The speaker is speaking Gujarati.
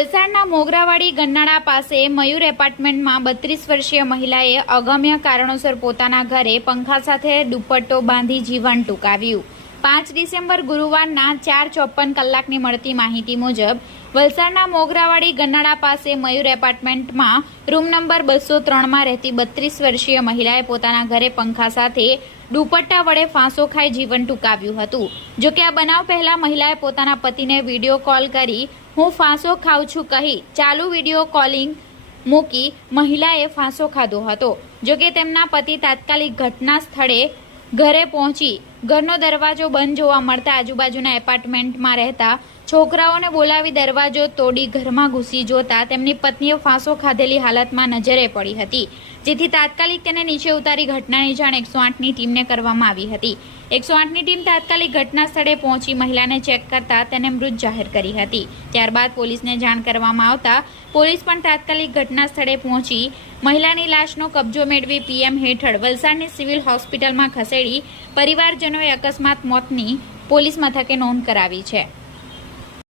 વલસાડના મોગરાવાડી ગન્નાળા પાસે મયુર એપાર્ટમેન્ટમાં બત્રીસ વર્ષીય મહિલાએ અગમ્ય કારણોસર પોતાના ઘરે પંખા સાથે દુપટ્ટો બાંધી જીવન ટૂંકાવ્યું. પાંચ ડિસેમ્બર ગુરુવારના ચાર ચોપન કલાકની મળતી માહિતી મુજબ વલસાડના મોગરાવાડી ગન્નાળા પાસે મયુર એપાર્ટમેન્ટમાં રૂમ નંબર બસો ત્રણમાં રહેતી બત્રીસ વર્ષીય મહિલાએ પોતાના ઘરે પંખા સાથે દુપટ્ટા વડે ફાંસો ખાઈ જીવન ટૂંકાવ્યું હતું. જો કે આ બનાવ પહેલા મહિલાએ પોતાના પતિને વીડિયો કોલ કરી, હું ફાંસો ખાઉં છું કહી ચાલુ વીડિયો કોલિંગ મૂકી મહિલાએ ફાંસો ખાધો હતો. જો કે તેમના પતિ તાત્કાલિક ઘટના સ્થળે ઘરે પહોંચી ઘરનો દરવાજો બંધ જોવા મળતા આજુબાજુના એપાર્ટમેન્ટમાં રહેતા છોકરાઓને બોલાવી દરવાજો તોડી ઘરમાં ઘૂસી જોતા તેમની પત્નીએ ફાંસો ખાધેલી હાલતમાં નજરે પડી હતી, જેથી તાત્કાલિક તેને નીચે ઉતારી ઘટનાની જાણ એકસો આઠની ટીમને કરવામાં આવી હતી. એકસો આઠની ટીમ તાત્કાલિક ઘટના સ્થળે પહોંચી મહિલાને ચેક કરતા તેને મૃત જાહેર કરી હતી. ત્યારબાદ પોલીસને જાણ કરવામાં આવતા પોલીસ પણ તાત્કાલિક ઘટના સ્થળે પહોંચી મહિલાની લાશનો કબજો મેળવી પીએમ હેઠળ વલસાડની સિવિલ હોસ્પિટલમાં ખસેડી પરિવારજનોએ અકસ્માત મોતની પોલીસ મથકે નોંધ કરાવી છે.